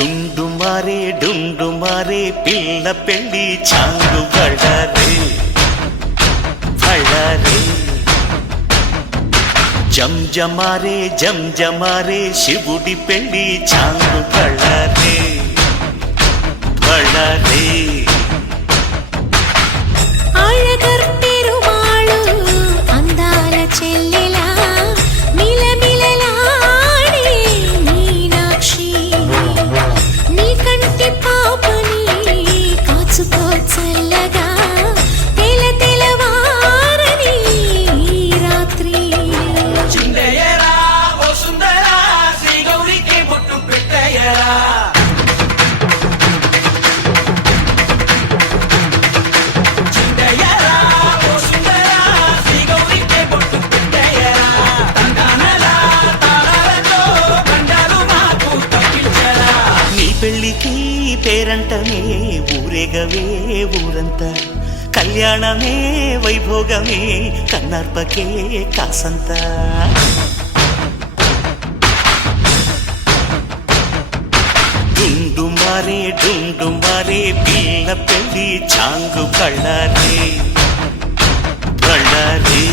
డుండు మారే పిల్ల పెళ్ళి చాంగు బళ్ళారే బళ్ళారే జంజమారే శివుడి పెళ్ళి చాంగు బళ్ళారే బళ్ళారే చెల్లెలా మిలమిలలాడే మీనాక్షి నీ కంటి పాపని కాచుకో చల్లగా తెలవారని రాత్రి చిందయ్యరా ఓ సుందరా శ్రీ గౌరికి బొట్టు పెట్టయ్యరా పెళ్ళికి పేరంటమే ఊరేగవే ఊరంతా కళ్యాణమే వైభోగమే కన్నార్పకే కాసంతా డుండు మారే పిల్ల పెళ్ళి చాంగు బళ్ళారే బళ్ళారే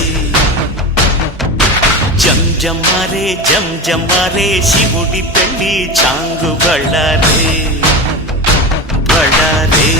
జంజమారే శివుడి పెళ్ళి చాంగు బళ్ళారే బళ్ళారే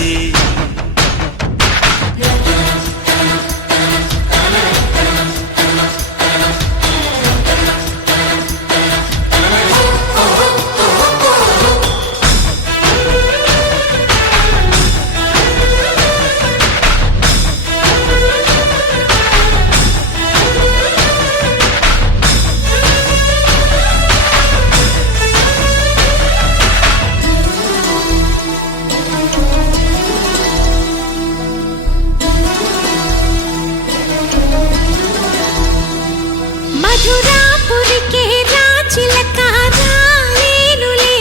మధురాపురికే రాచిలక రాలేనులే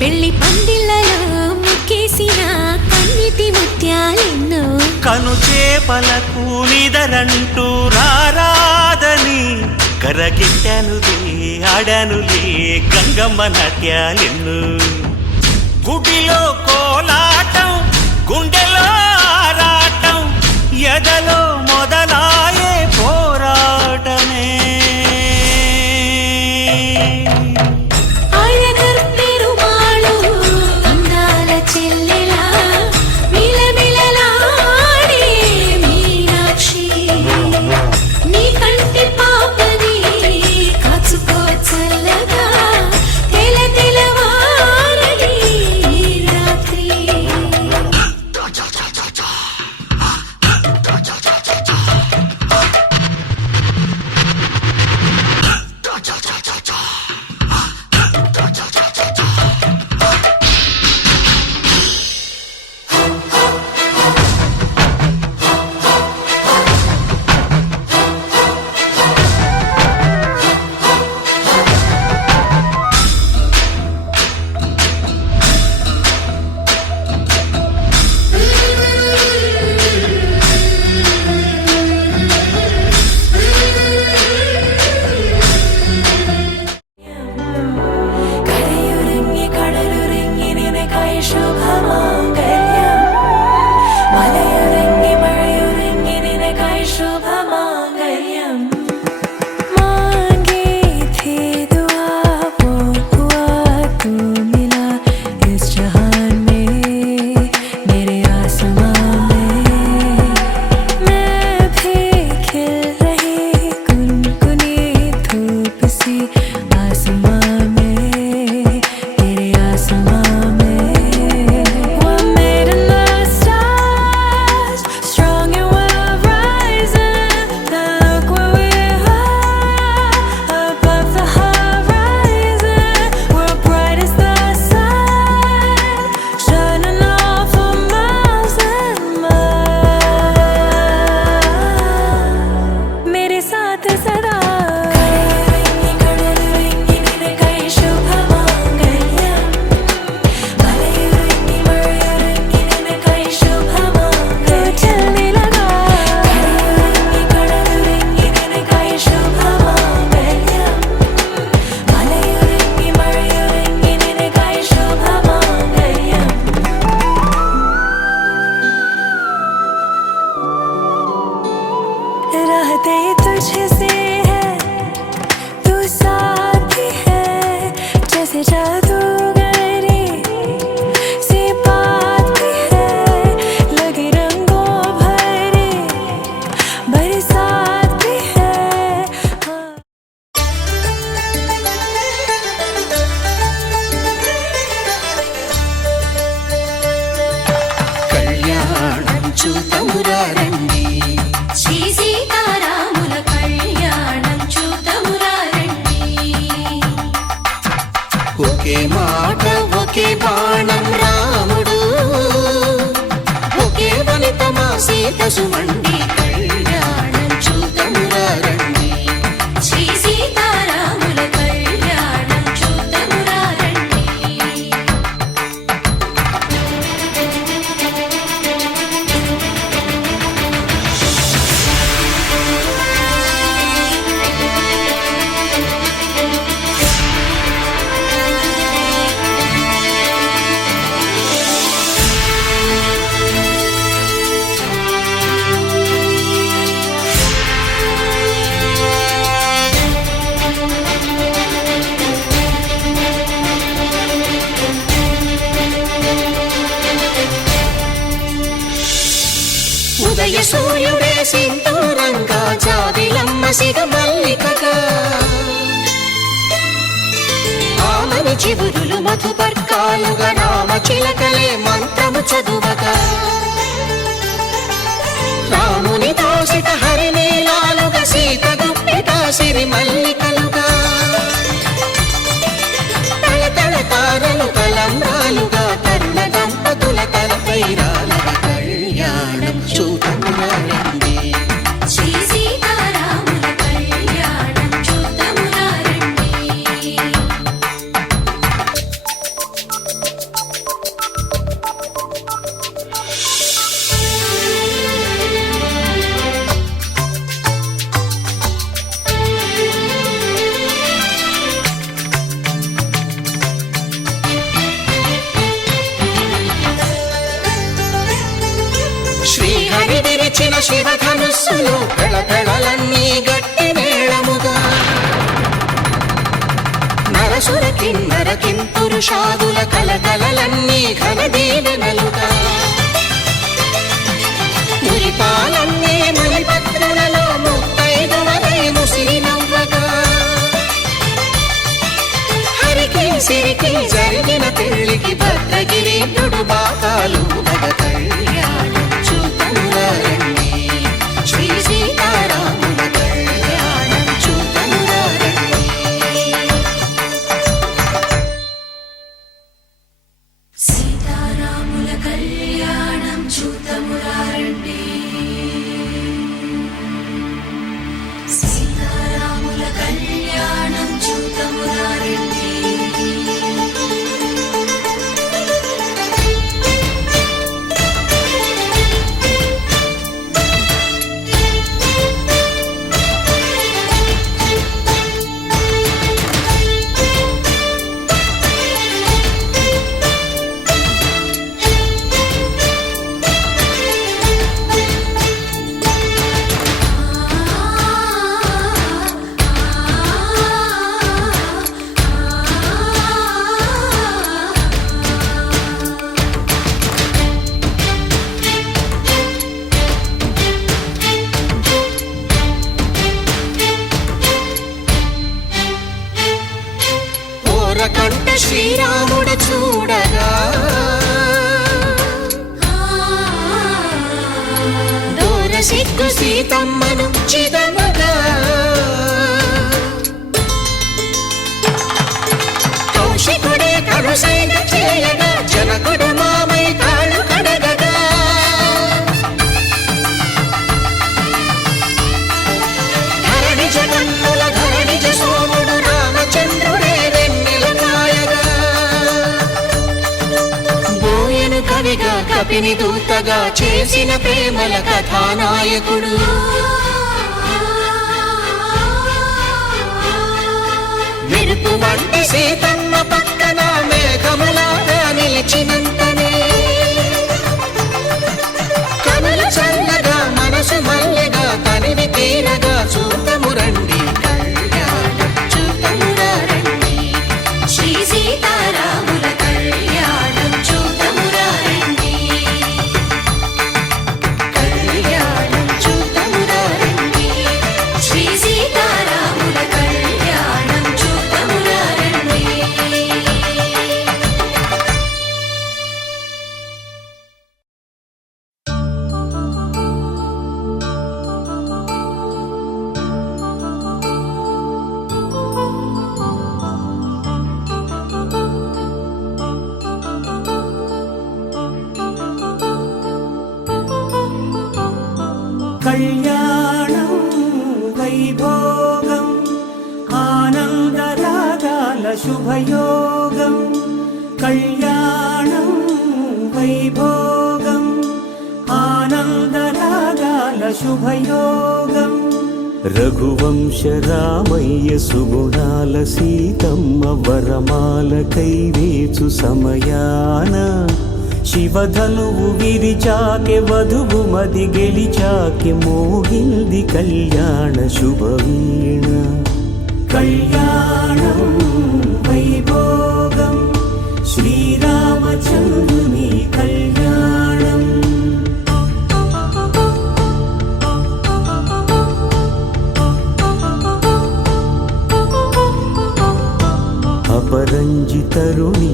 పెళ్లి పందిళ్ళలో ముక్కేసిన కన్నిటి ముత్యాలెన్నో కను చేపలకు నిదరంటూ రారాదని కరగిట్టానులే ఆడానులే గంగమ్మ నాట్యాలెన్ను గుడిలో కోలాటం గుండెలో ఆరాటం ఎదలో మొదలాయే పోరాటమే చెల్లెలా మిలమిలలాడే మీనాక్షి నీ కంటి పాపని కాచుకో చల్లగా తెలవారని రాత్రి ఒకే మాట ఒకే బాణం రాముడు, ఒకే వనిత మా సీత సుమండి కళ్యాణం చూతమురా రండి. శ్రీ సీతారాముల కళ్యాణం చూతమురా రండి. ఉదయ సూర్యుడే సింధూరంగా జాబిలమ్మ సిగ మల్లికగా, ఆమని చివురులు మధుపర్కాలుగా రామ చిలకలే మంత్రము చదువగా, రాముని దోసిట హరినీలాలుగా సీత గుప్పిట సిరి మల్లికలుగా, తళతళ తారలు తలంబ్రాలుగా తరుణ దంపతుల తలపైరాలుగా కళ్యాణం చూతమురా రండి. శ్రీ సీతారాముల కళ్యాణం చూతమురా రండి. శ్రీహరి విరిచిన శివధనుస్సులు పెళపెళలన్నీ గట్టి మేళముగా, నరసుర కిన్నర కింపురుషాదుల కలకలలన్నీ ఘన దీవెనలుగా, మురిపాలన్నీ మునిపత్రులలో ముత్తైదువలై ముసిరి నవ్వగా, హరికి సిరికి జరిగిన పెళ్లికి భద్రగిరీంద్రుడు బాకాలు భగ కళ్యాణం చూతమురా రండి. శ్రీ సీతారాముల కళ్యాణం చూతమురా రండి. సీతారాముల కళ్యాణం చూతమురా రండి. సీతారాముల కళ్యాణం చూతమురా రండి. ఓరకంట శ్రీరాముడు చూడగా, దూర సిగ్గు సీతమ్మను చిదమగా, కౌశికుడే కరుసైన చేయగా జనకుడు మామై కాళ్ళు కడగగా, ధరణి జగన్నుల ధరణి సోముడు రామచంద్రుడే వెన్నెల కాయగా, బోయను కవిగా కపిని దూతగా చేసిన ప్రేమల కథానాయకుడు, మెరుపు వంటి సీతమ్మ పక్కన మేఘములాగా నిలిచినంతనే, కనులు చల్లగా మనసు మల్లెగా తనివి తీరగా చూతము రండి కళ్యాణం చూతమురా రండి. శ్రీ సీతారాముల కళ్యాణం చూతమురా రండి. కళ్యాణం చూతమురా రండి. శుభయోగం కళ్యాణం వైభోగం ఆనందరాగాల శుభయోగం రఘువంశ రామయ్య సుగుణాల సీతమ్మ వరమాల కైవేచు సమయాన శివధనువు విరిచాకె వధువు మది గెలిచాకె మోగింది కళ్యాణ శుభవీణ కళ్యాణం వైభోగం శ్రీరామచంద్రుని కళ్యాణం అపరంజి తరుణి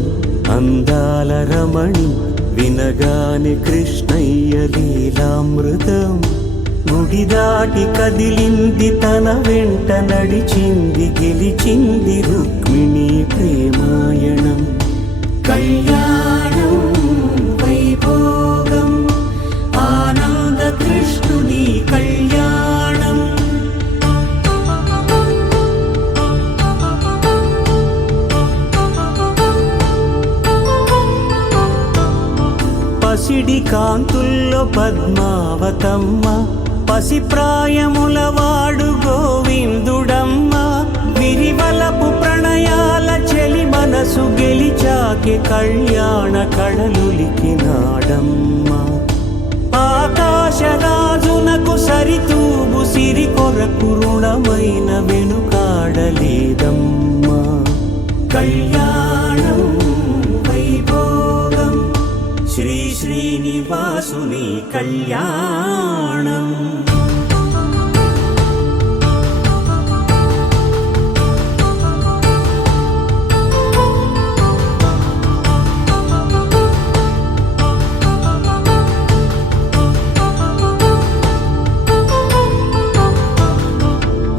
అందాల రమణి వినగాని కృష్ణయ్య లీలామృతం గుడి దాటి కదిలింది తన వెంట నడిచింది గెలిచింది రుక్మిణి ప్రేమాయణం కళ్యాణం వైభోగం ఆనంద కృష్ణుని కళ్యాణం పసిడి కాంతుల్లో పద్మావతమ్మ పసిప్రాయముల వాడు గోవిందుడమ్మ విరివలపు ప్రణయాల చెలి మనసు గెలిచాకె కళ్యాణ కళలులికినాడమ్మ ఆకాశరాజునకు సరితూగు సిరి కొరకు రుణమైన వెనుకాడలేదమ్మా కళ్యాణం వైభోగం శ్రీ శ్రీనివాసుని కళ్యాణం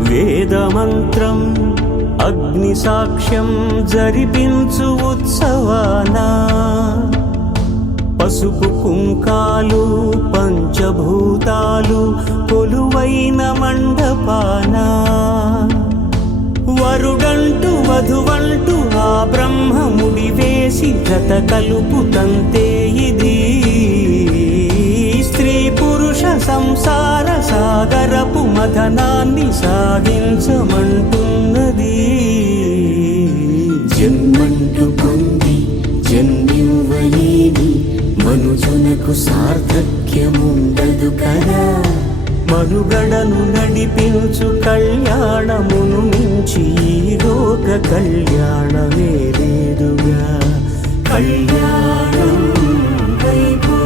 వేదమంత్రం అగ్ని సాక్ష్యం జరిపించు ఉత్సవానా పసుపు కుంకాలు పంచభూతాలు కొలువైన మండపాన వరుడంటూ వధువంటూ ఆ బ్రహ్మముడి వేసి జత కలుపుతంతే ఇది స్త్రీ పురుష సంసార సాగరపు మథనాన్ని సాగించమంటున్నది జన్మంటూ పొంది జన్మివ్వలేని మనుజునకు సార్థక్యముండదు కదా మనుగడను నడిపించు కళ్యాణమును మించి ఈ లోక కళ్యాణమే లేదుగా కళ్యాణం వైభవ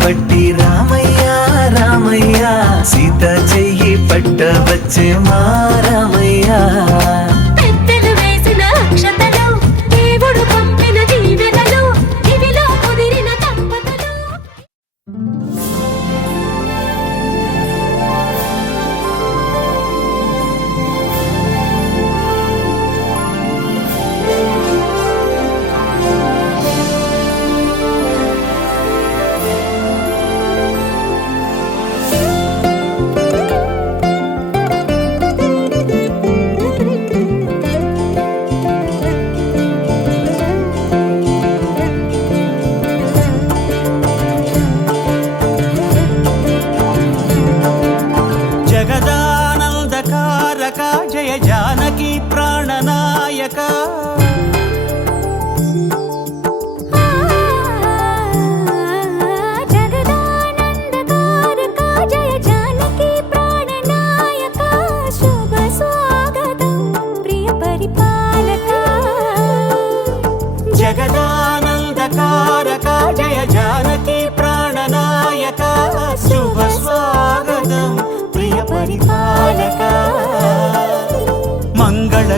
బట్టి రామయ్య రామయ్య సీత చెయ్యి పట్టవచ్చే మా రామయ్య పెద్దలు వేసిన అక్షతలు దేవుడు పంపిన దీవెనలు ఇవిలో కుదిరిన దంపతులు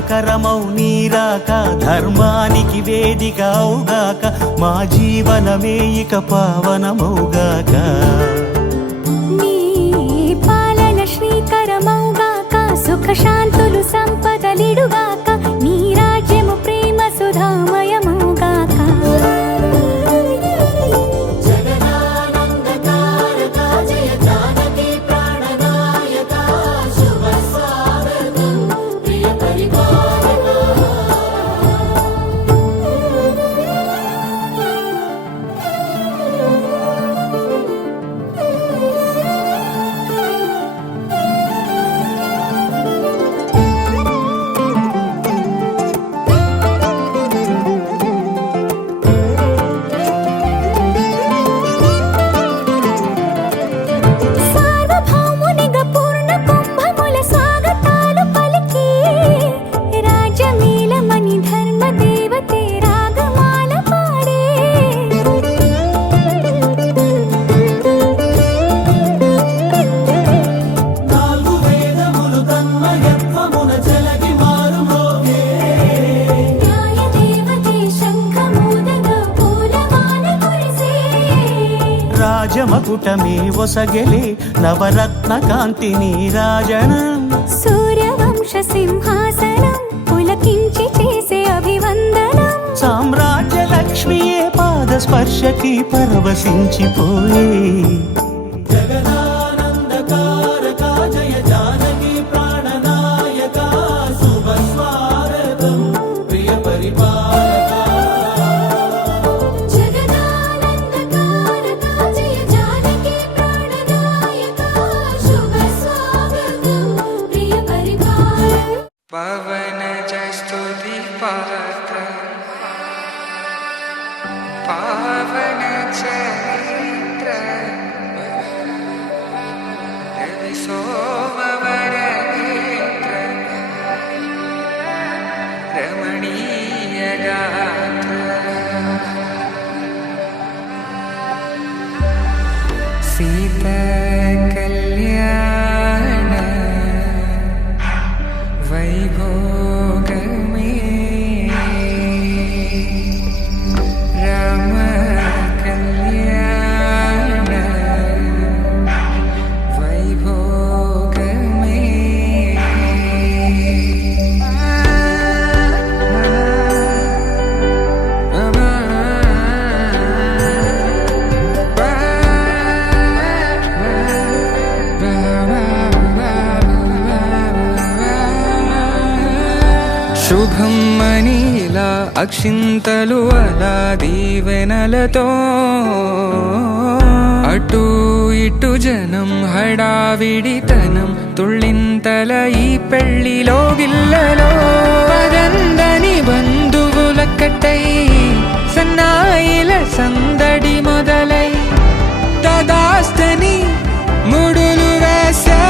మంగళకరమౌ నీరాక ధర్మానికి వేదిక అవుగాక మా జీవనమే ఇక పావనమౌగాక నీ పాలన శ్రీకరమౌగాక సుఖ శాంతులు సంపదలిడుగాక నీ రాజ్యము ప్రేమ సుధామయమౌగాక రాజమకుటమే ఒసగెలే నవరత్న కాంతి నీరాజనం సూర్యవంశ సింహాసనం పులకించి చేసే అభివందనం సామ్రాజ్య లక్ష్మియే పాద స్పర్శకి పరవశించిపోయే పవన జస్తుతి పాత్ర పావన చరిత్ర రవి సోమవర నేత్ర రమణీయ గాత్ర సీత కళ్యాణ వైభోగమే రామ కళ్యాణ వైభోగమే శుభం మనీలా అక్షింతలు అలా దీవెనలతో అటు ఇటు జనం హడావిడితనం తుళ్ళింతల ఈ పెళ్లిలో గిల్లలో పదందని బంధువులక్కటై సన్నాయిల సందడి మొదలై తదాస్తని ముడులు వేసే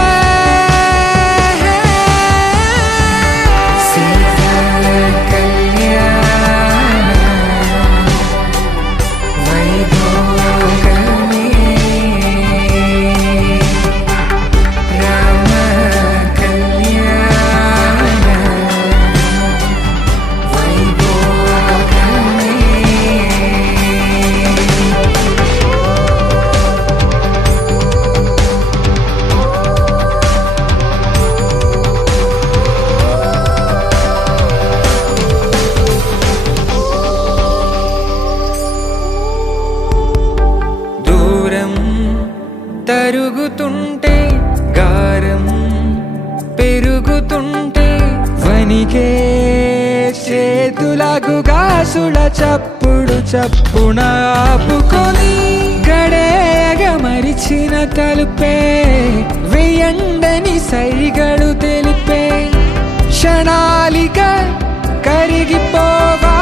తరుగుతుంటే గారం పెరుగుతుంటే వనికే చేతులకు గాసుల చప్పుడు చప్పున ఆపుకొని గడేగ మరిచిన తలుపే వెయ్యండని సైగడు తెలిపే క్షణాలిక కరిగిపోవా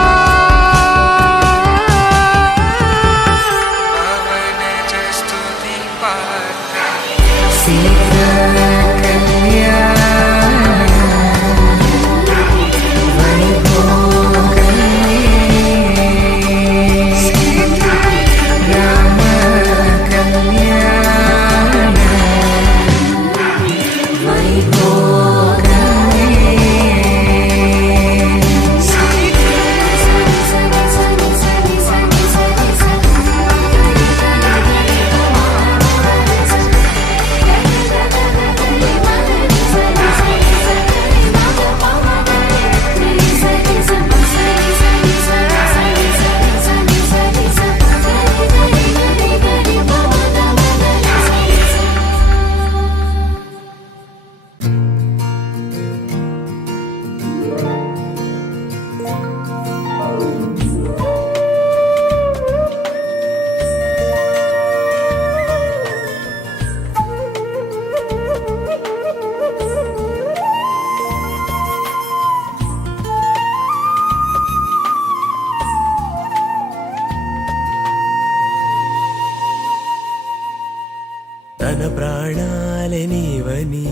తన ప్రాణాలే నీవని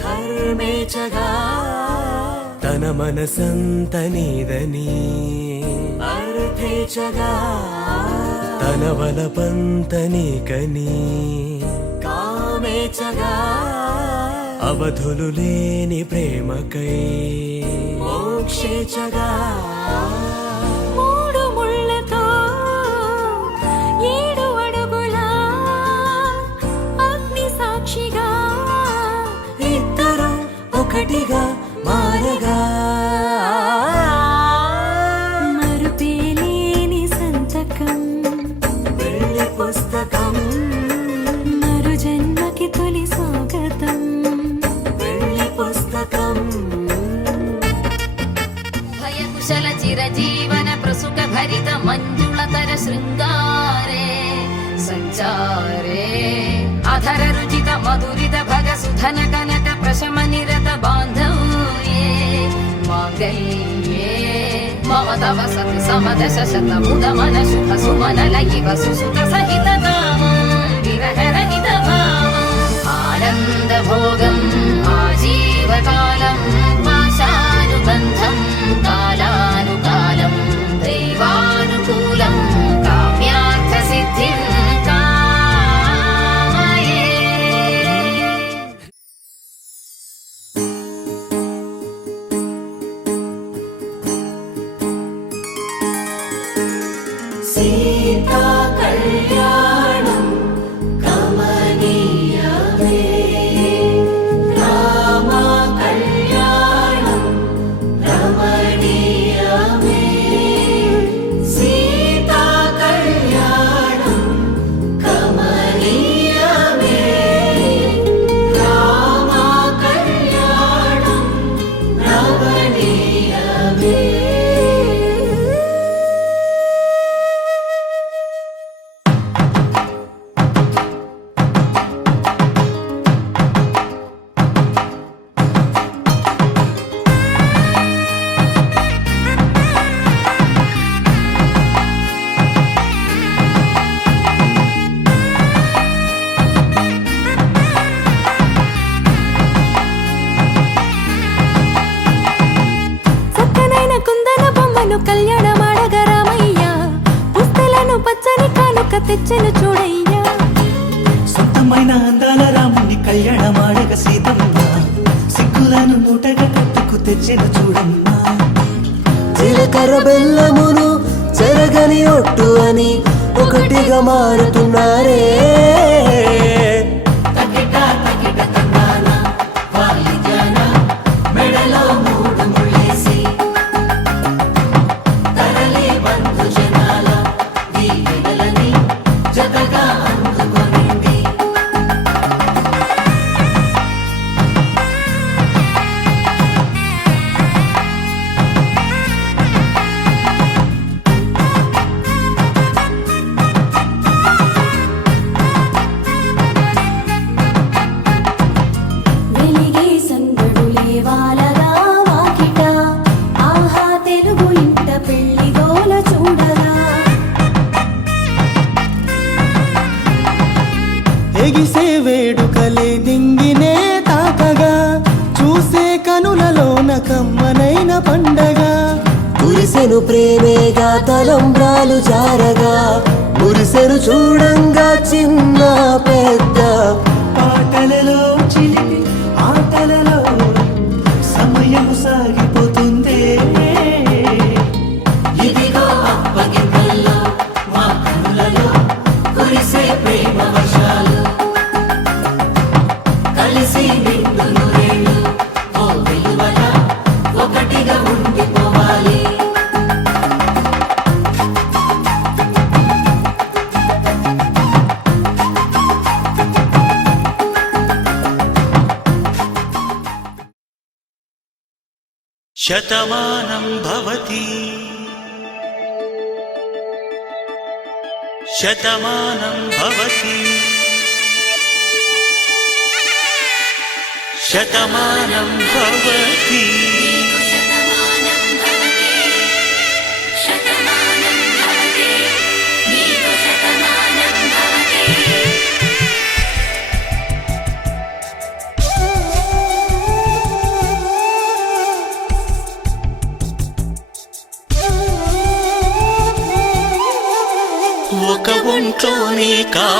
ధర్మేచగా తన మనసంత నీదని అర్థేచగా తన వలపంత నీకని కామేచగా అవధులు లేని ప్రేమకై మోక్షేచగా మూడు ముళ్ళతో 7 అడుగుల అగ్ని సాక్షిగా ఇద్దరు ఒకటిగా మారగా మరుపేలేని సంతకం వెళ్ళి పుస్తకం మరు జన్మకి తొలి స్వాగతం వెళ్ళి పుస్తకం భయకుశల చిరజీవన ప్రసుక భరిత మంజుళతర శృంగారే సంచారే అధర రుచిత మధురిత భగ సుధన కనక ప్రశమ నిరత బాంధవ్యే మాంగళ్యే మమ తవ సతి సమదశ శత ముద మన శుభ సుమన లయివ సుసుత సహిత కామం విరహ రహిత భావం ఆనంద భోగం ఆజీవకాలం పాశానుబంధం కాలానుకాలం దైవానుకూలం కామ్యార్థ సిద్ధిం కామయే. సీతా కళ్యాణం కమనీయమే రామ కళ్యాణం రమణీయమే సీతా కళ్యాణం కమనీయమే రామ కళ్యాణం రమణీయమే. చక్కనైన కుందన బొమ్మను కళ్యాణమాడగ రామయ్య పుస్తలను పచ్చని కానుక తెచ్చెను చూడయ్యా సొంతమైన అందాల రాముని కళ్యాణమాడగ సీతమ్మ సిగ్గులను మూటగా కట్టుకు తెచ్చిన చూడమ్మా జీలకర్ర బెల్లమును చెరగని ఒట్టు అని ఒకటిగా మారుతున్నారే తకిట తకిట తందాన వాయిద్యాన మెడలో 3 ముళ్ళేసి తరలి బంధు జనాల దీవెనలని జతగా అందుకొనింది వెలిగే సందడులే వాలగా వాకిట ఆహా తెలుగు ఇంట పెళ్లి గోల చూడగా ఎగిసే వేడుకలే నింగినే తాకగా చూసే కనులలోన కమ్మనైన పండగ కురిసెను ప్రేమేగా తలంబ్రాలు జారగా మురిసెను చూడంగా చిన్న పెద్ద పాటలలో చిలిపి ఆటలలో సమయం సాగిపోతుందే ఇదిగో అప్పగింతల్లో మా కనులలో కురిసే ప్రేమ వర్షాలు కలిసి నిండు నూరేళ్ళు ఓ విలువల ఒకటిగా ఉండిపోవాలి శతమానం భవతి శతమానం భవతి శతమానం భవతి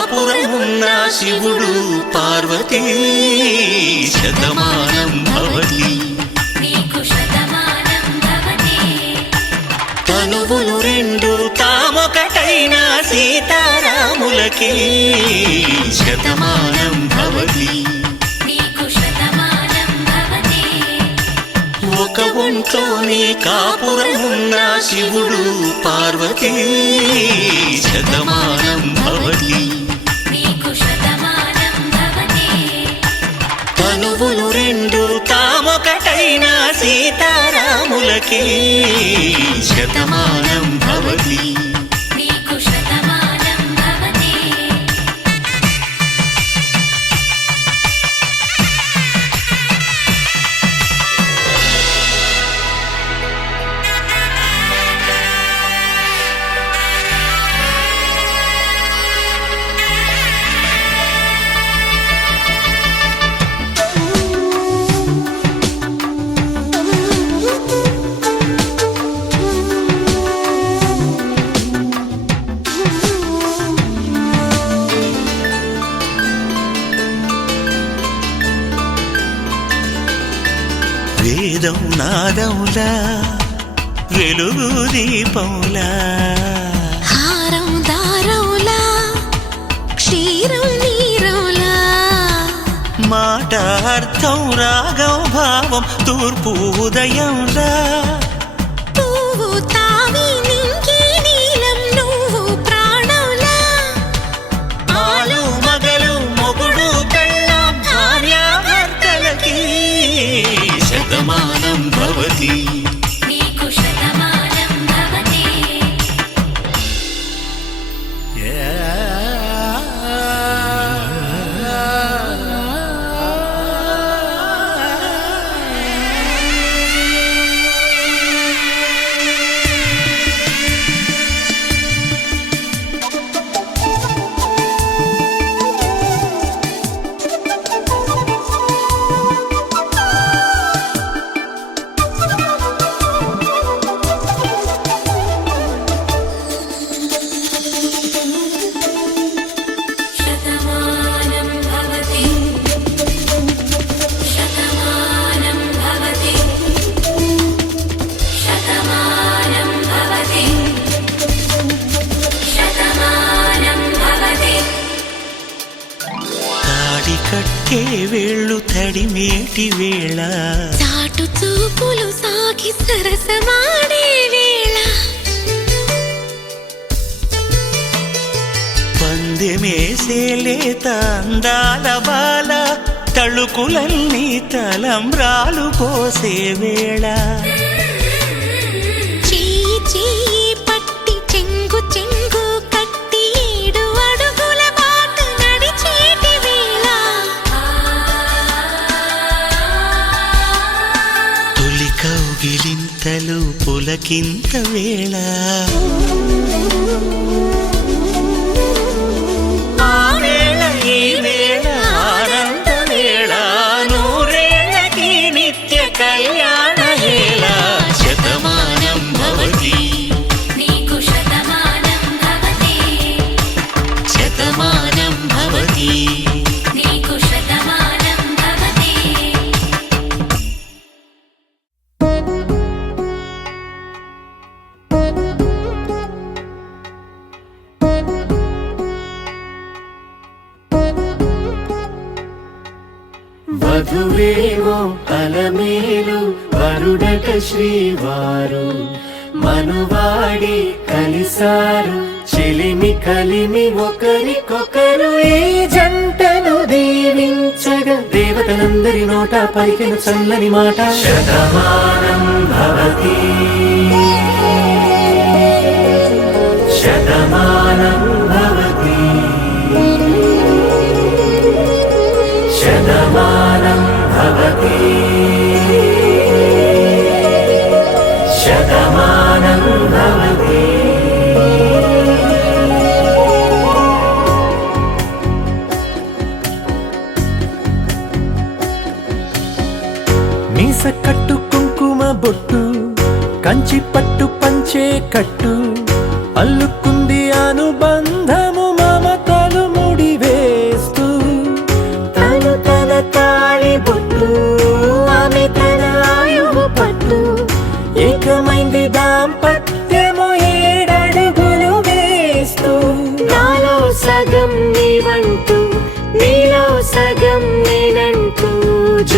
కాపురమున్న శివుడు పార్వతీ శతమానం భవతి నీకు శతమానం భవతి తనువులు రెండు తామొకటైన సీతారాములకి శతమానం భవతి నీకు శతమానం భవతి ఒక ఒంట్లోనే కాపురమున్న శివుడు పార్వతీ శతమానం భవతి నీకు శతమానం భవతి తనువులు రెండు తామొకటైన సీతారాములకి శతమానం భవతి నీకు శతమానం భవతి వేదం నాదములా వెలుగు దీపములా హారం దారవులా క్షీరం నీరవులా మాట అర్థం రాగం భావం తూర్పు ఉదయంలా పువ్వు తావి నింగి నీలం నువ్వు ప్రాణంలా ఆలు మగలు మొగుడు పెళ్ళాం భార్యాభర్తలకి శతమానం భవతి నీకు శతమానం భవతి శతమానం భవతి శతమానం భవతి శతమానం భవతి శతమానం భవతి తాడి కట్టే వేళ్ళు తడిమేటి వేళ చాటు చూపులు సాగి సరసమాడే వేళ పందెమేసే లేత అందాల బాల తళుకులన్నీ తలంబ్రాలు పోసే వేళ చెయ్యి చెయ్యి పట్టి చెంగు చెంగు కట్టి 7 అడుగుల బాట నడిచేటి వేళ తొలి కౌగిలింతలు పులకింత వేళ ఆ వేళ ఈ వేళ ఆనంద వేళ నూరేళ్ళకి నిత్య కళ్యాణ వేళ శతమానం భవతి నీకు శతమానం భవతి శతమానం భవతి నీకు శతమానం భవతి వధువేమో అలమేలు వరుడట శ్రీవారు మనువాడి కలిసారు చెలిమి కలిమి ఒకరికొకరు ఈ జంటను దీవించగా దేవతలందరి నోట పలికిన చల్లని మాట శతమానం భవతి శతమానం భవతి శతమానం భవతి శతమానం భవతి మీస కట్టు కుంకుమ బొట్టు కంచి పట్టు పంచే కట్టు అల్లుకుంది అనుబంధము మమతలు ముడి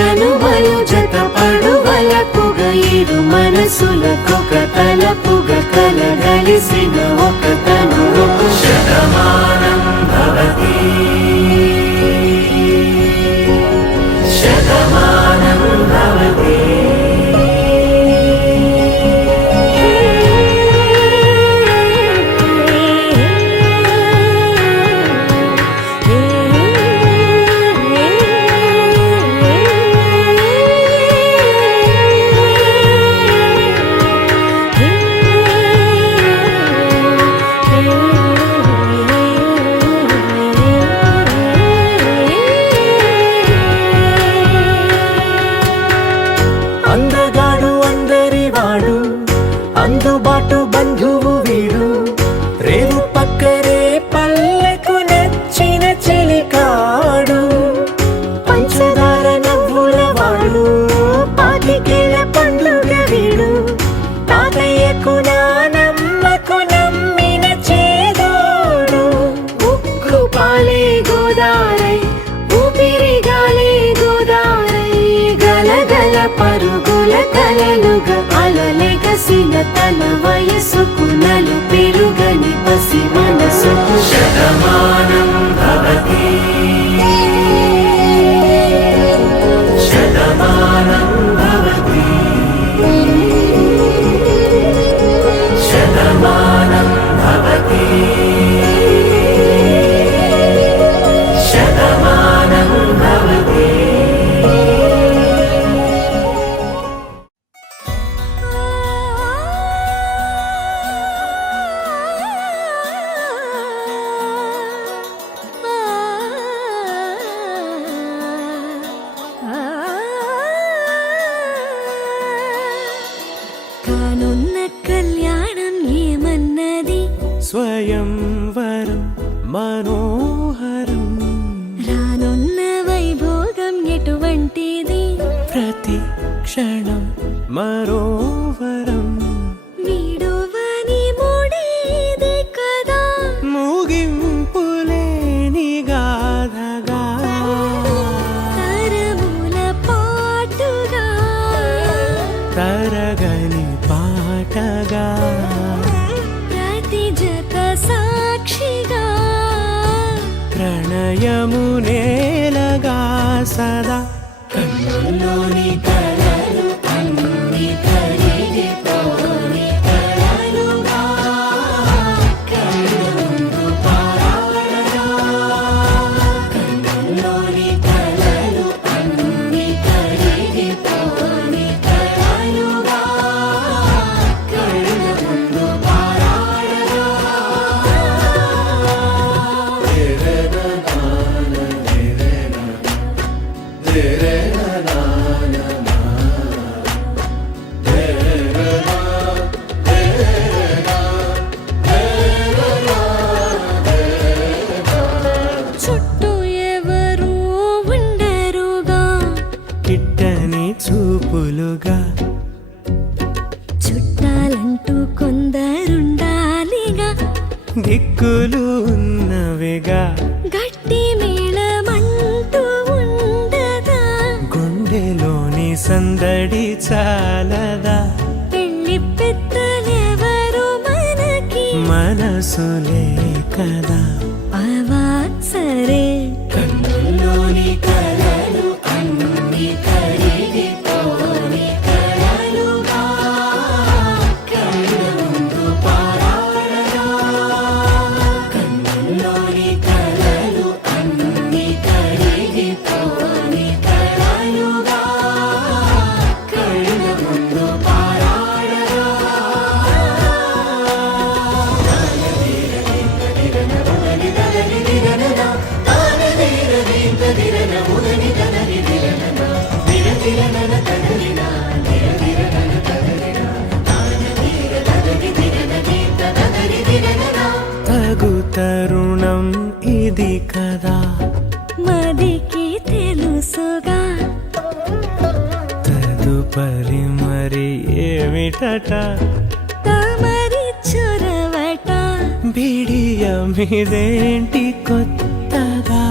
కనుమలు జత పడువలపుగ ఇరు మనసులకొక తలపుగ కలగలిసిన ఒక తను శతమానం భవతి శతమానం భవతి అందగాడు అందరివాడు అందుబాటు బంధువు వీడు రేవు పక్కరే పల్లెకు నచ్చిన చెలికాడు పంచదార నవ్వుల వాడు పాతికేల పండుగ వీడు తాతయ్యకు నానమ్మకు నమ్మిన చేదోడు ఉక్కు పాలే గోదారై ఊపిరిగాలే గోదారై గలగల పరుగుల కలలుగా అలలెగసిన తన వయసుకు నలు పెరుగని పసి మనసుకు శతమానం భవతి శతమానం భవతి శతమానం భవతి శతమానం భవతి కానున్న కళ్యాణం ఏమన్నది స్వయంవరం మనోహరం రానున్న వైభోగం ఎటువంటిది ప్రతి క్షణం మరోవరం వీడువని మూడేది కదా ముగింపులేని గాథగా తరముల పాటుగా తరగని పాటగా ప్రతి జత సాక్షిగా ప్రణయము నేలగా సదా కన్నుల్లోని కలలు అన్ని కరిగిపోని కలలుగా కళ్ళు ముందు పారాడగా కన్నుల్లోని కలలు అన్ని కరిగిపోని కలలుగా కళ్ళు ముందు పారాడగా చుట్టూ ఎవరు ఉండరుగా కిట్టని చూపులుగా చుట్టాలంటూ కొందరుండాలిగా దిక్కులు ఉన్నవిగా గట్టి మేళమంటూ ఉండదా గుండెలోని సందడి చాలదా పెళ్లి పెద్దలెవరు మనకి మనసులే కదా అవాత్సరే కన్నుల్లోని కలలు అన్ని కరిగిపోని కలలుగా కళ్ళు ముందు పారాడగా కన్నుల్లోని కలలు అన్ని కరిగిపోని కలలుగా కళ్ళు ముందు పారాడగా తగు తరుణం ఇది కదా మదికి తెలుసుగా తదుపరి మరి ఏమిటట తమరి చొరవట బిడియమిదేంటి కొత్తగా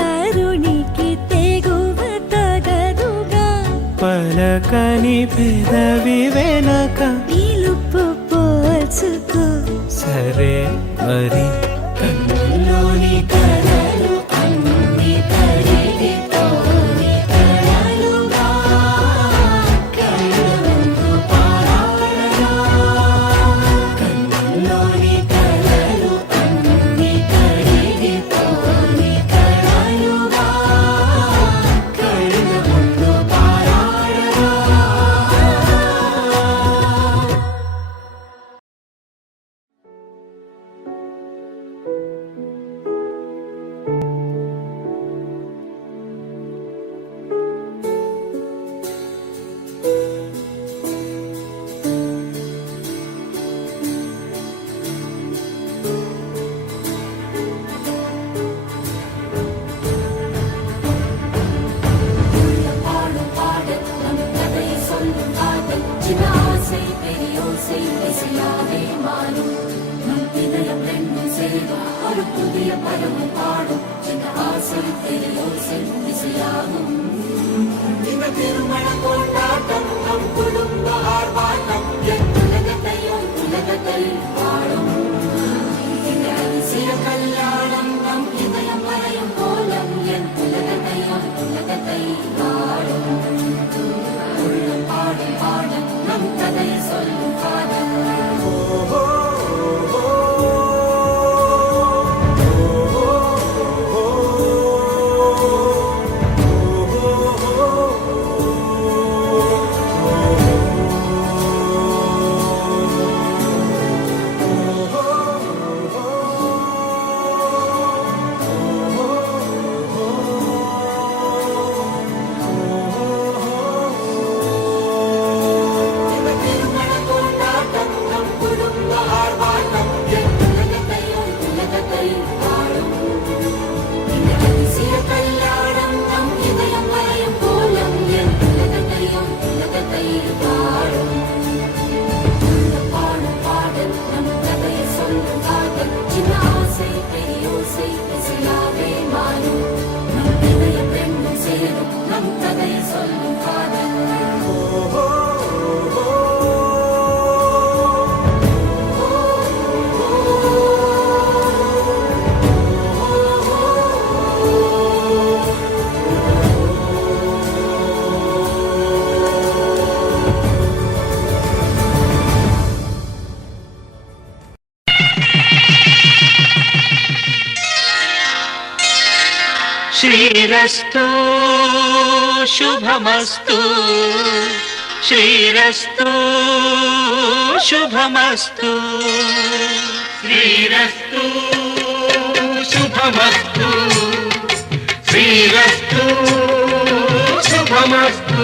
తరుణికి తెగువ తగదుగా పెదవి వెనక పిలుపు పోల్చుకో సరే మరి కన్నుల్లోని కలలు అన్ని కరిగిపోని కలలుగా కళ్ళ ముందు పారాడగా కన్నుల్లోని కలలు అన్ని కరిగిపోని కలలుగా కళ్ళ ముందు పారాడగా பாடும் பாடல் நம் கதையை சொல்லும் காதல் சின்ன ஆசை பெரியோசை இசையாவே மாறும் நம் இதயம் ரெண்டும் சேரும் ஒரு புதிய பருவம் பாடும் சின்ன ஆசை பெரியோசை இசையாகும் இந்த திருமண கொண்டாட்டம் நம் குடும்ப ஆர்ப்பாட்டம் என் உலகத்தையும் உலகத்தை வாழும் இந்த அதிசய கல்யாணம் நம் இதயம் வரையும் கோலம் என் உலகத்தையும் உலகத்தை வாழும் உள்ளம் பாடும் பாடல் நம் கதையை சொல்லும் காதல் శ్రీరస్తు శుభమస్తు శ్రీరస్తు శుభమస్తు శ్రీరస్తు శుభమస్తు శ్రీరస్తు శుభమస్తు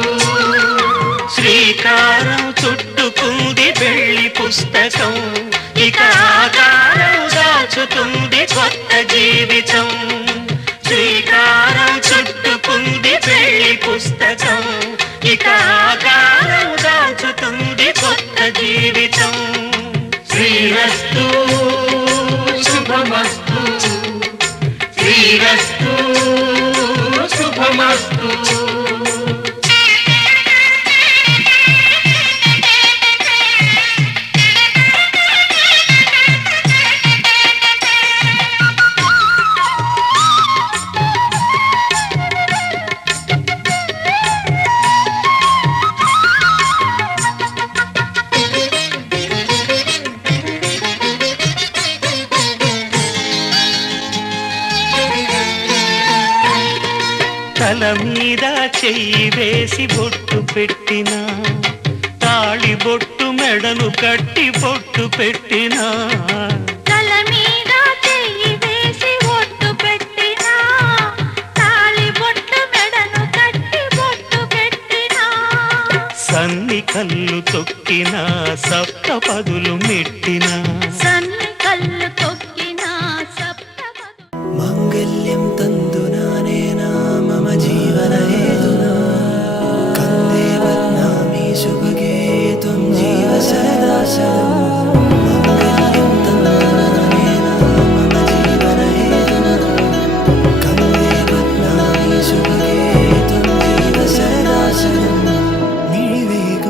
శ్రీకారం చుట్టుకుంది పెళ్లి పుస్తకం ఇక ఆకారం దాచుతుంది కొత్త జీవితం శ్రీకారం చుట్టుకుంది పెళ్లి పుస్తకం ఇక ఆకారం దాచుతుంది కొత్త జీవితం శ్రీరస్తు శుభమస్తు శ్రీరస్తు శుభమస్తు తల మీద చెయ్యి వేసి బొట్టు పెట్టినా తాళి బొట్టు మెడను కట్టి బొట్టు పెట్టినా తల మీద చెయ్యి వేసి బొట్టు పెట్టినా తాళి బొట్టు మెడను కట్టి బొట్టు పెట్టినా సన్ని కళ్ళు తొక్కినా సప్త పదులు మెట్టినా సన్ని కళ్ళు తొక్కినా సప్త మాంగళ్యం తందునా నేనా మమ జీవన హేతునా కందే బధ్నామి శుభగే త్వం జీవ సదా సదా మాంగళ్యం తందునా నేనా మమ జీవన హేతునా కందే బధ్నామి శుభగే త్వం జీవ సదా సదా నిడివేగ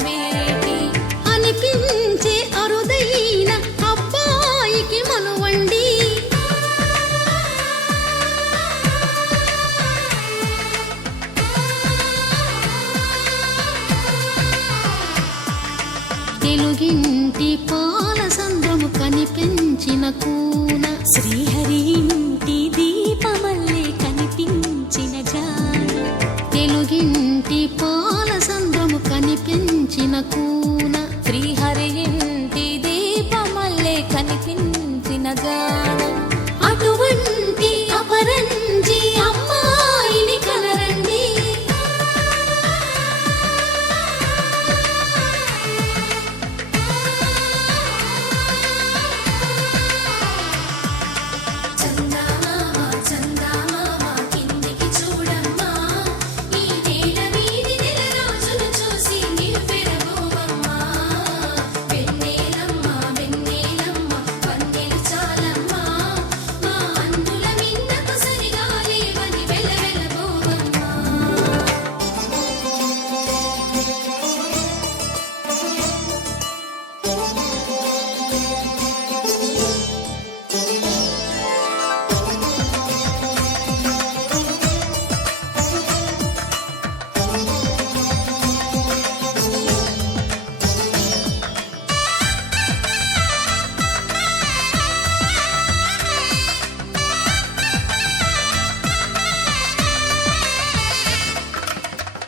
అందమేటి అనిపించే అరుదైన అబ్బాయికి మనువండి తెలుగింటి పాల సంద్రము కనిపించిన కూన శ్రీహరి ఇంటి దీపమల్లే కనిపించిన జాన తెలుగింటి పాల సంద్రము కనిపించిన కూన శ్రీహరి ఇంటి దీపమల్లే కనిపించిన జాన అటువంటి అపరంజి అమ్మాయిని కనరండి చందమామ చందమామ కిందికి చూడమ్మా ఈ నేల వీధి నెల రోజులు చూసి నివ్వెరబోవమ్మా వెన్నెలమ్మ వెన్నెలమ్మ వన్నెలు చాలమ్మా మా అన్నుల మిన్నకు సరిగా లేవని వెలవెలబోవమ్మా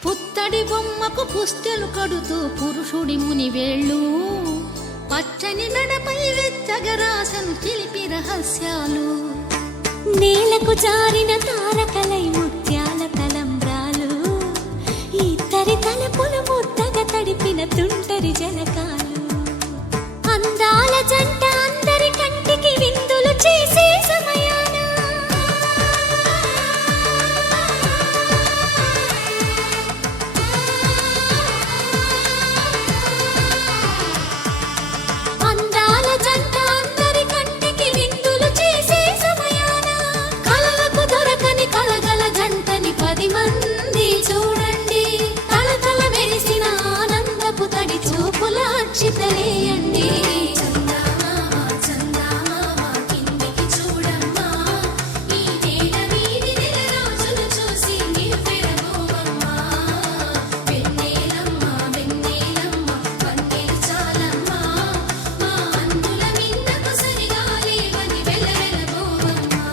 పుత్తడి బొమ్మకు పుస్తెలు కడుతూ పురుషుడి ముని వేళ్ళు పచ్చని మెడపై వెచ్చగరాసను చిలిపి రహస్యాలు నేలకు జారిన తారకలై ముత్యాల తలంబ్రాలు ఇద్దరి తలపులు ముద్దగా తడిపిన తుంటరి జలకాలు అందాల జంట అందరి కంటికి విందులు చేసే సమయాన అందాల జంట అందరి కంటికి విందులు చేసే సమయాన కలలకు దొరకని కలగల జంటని 10 మంది చూడండి తలతల మెరిసిన ఆనందపు తడి చూపుల అక్షితలేయండి చందమామ చందమామ కిందికి చూడమ్మా ఈ నేల వీధి నెల రోజులు చూసి నివ్వెరబోవమ్మా వెన్నెలమ్మ వెన్నెలమ్మ వన్నెలు చాలమ్మా మా అన్నుల మిన్నకు సరిగా లేవని వెలవెలబోవమ్మా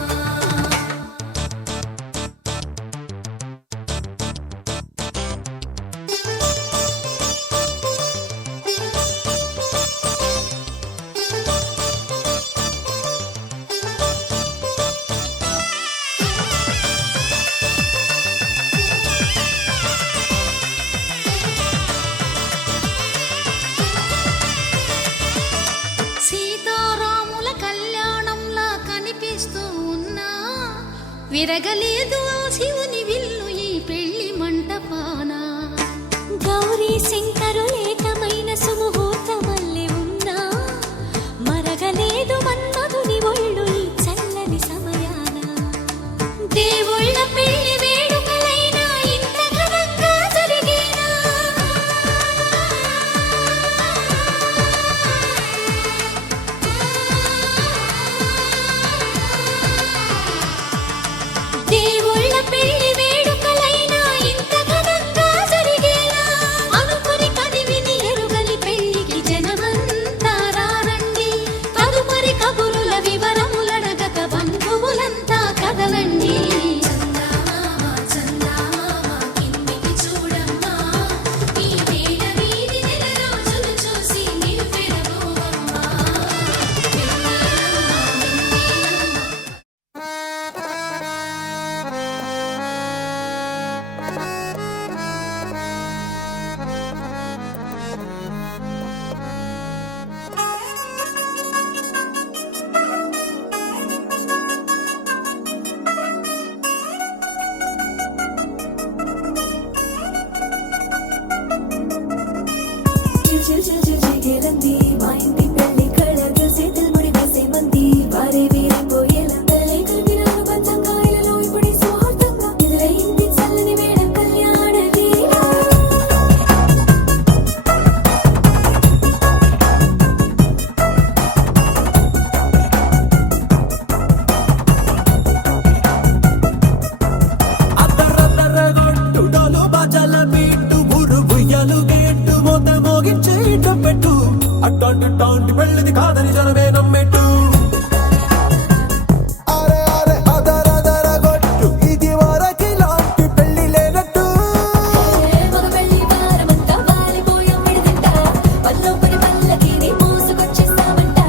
సీతారాముల కళ్యాణంలా కనిపిస్తూ ఉన్నా విరగలేదు ఆ శివుని విల్లు ఈ పెళ్లి మంటపాన గౌరీ శంకరులేకమైన సుముహూర్తమల్లె ఉన్నా మరగలేదు మన్మధుని ఒళ్ళు ఈ చల్లని సమయాన దేవుళ్ళ పెళ్లి వేడుకలైనా ఇంత ఘనంగా జరిగేనా దేవుళ్ళ పెళ్లి వేడుకలైనా ఇంత ఘనంగా జరిగేనా అనుకుని కదివిని ఎరుగని పెళ్లికి జనమంతా రారండి తదుపరి కబురుల వివరములడగక బంధువులంతా కదలండి చందమామ చందమామ కిందికి చూడమ్మా ఈ నేల వీధి నెల రోజులు చూసి నివ్వెరబోవమ్మా వెన్నెలమ్మ వెన్నెలమ్మ చిల్ చిల్ చిల్ చిగేలంది మా ఇంటి పెళ్లి కళగా చేతులు ముడి వేసే మంది వారే వీరిపోయేలందరూ కలిపిన పంచంగాయలలో ఇప్పుడు సుముహూర్తంగా ఎదురైంది చల్లని వేళ కళ్యాణ లీల పెట్టు అట్టాంటి పెళ్ళిది కాదని జనమే నమ్మెట్టు అరే అరే అదర గొట్టు ఇది వరకి లాంటి పెళ్లి లేనట్టు మగ పెళ్లి వారమంతా వాలిపోయాం విడిదింట పల్లోపడి పల్లకిని మోసుకొచ్చేస్తామంట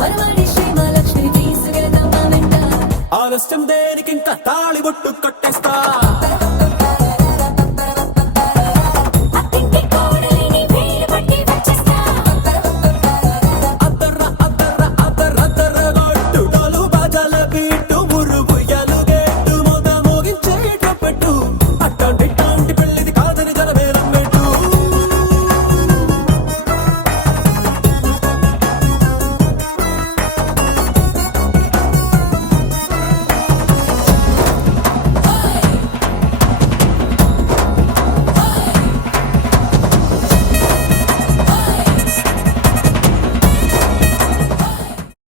మరవాడి శ్రీ మహాలక్ష్మిని తీసుకెళ్తాం మా వెంట ఆలస్యం దేనికి ఇంకా తాళి బొట్టు కట్టు